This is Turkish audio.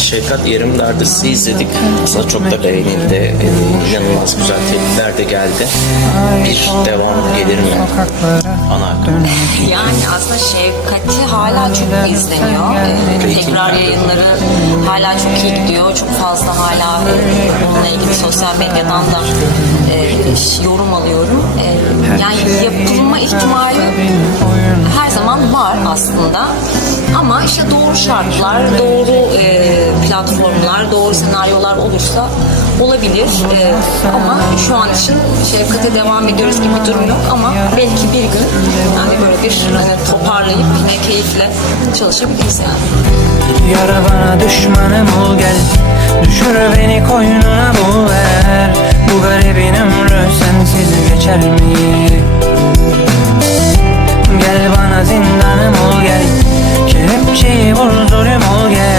Şefkat Yerim Dardırsı izledik. Aslında çok da beğenildi. Ee, İnanılmaz güzel tepkiler de geldi. Bir devam gelir mi? Ana akım. Yani aslında Şefkati hala çok izleniyor. Ee, tekrar yayınları hala çok iyi gidiyor. Çok fazla hala e, bununla ilgili sosyal medyadan da e, yorum alıyorum. E, yani yapılma ihtimali her zaman var aslında. Ama işte doğru şartlar, doğru e, platformlar, doğru senaryolar olursa olabilir. E, ama şu an için Şefkat'e devam ediyoruz gibi bir durum yok ama belki bir gün yani böyle bir e, toparlayıp yine keyifle çalışabiliriz yani. Yara bana düşmanım ol gel Düşür beni koynuna bul ver Bu garibin ömrü sensiz geçer mi? Gel bana zindanım ol gel Kelepçeyi vur zulüm ol gel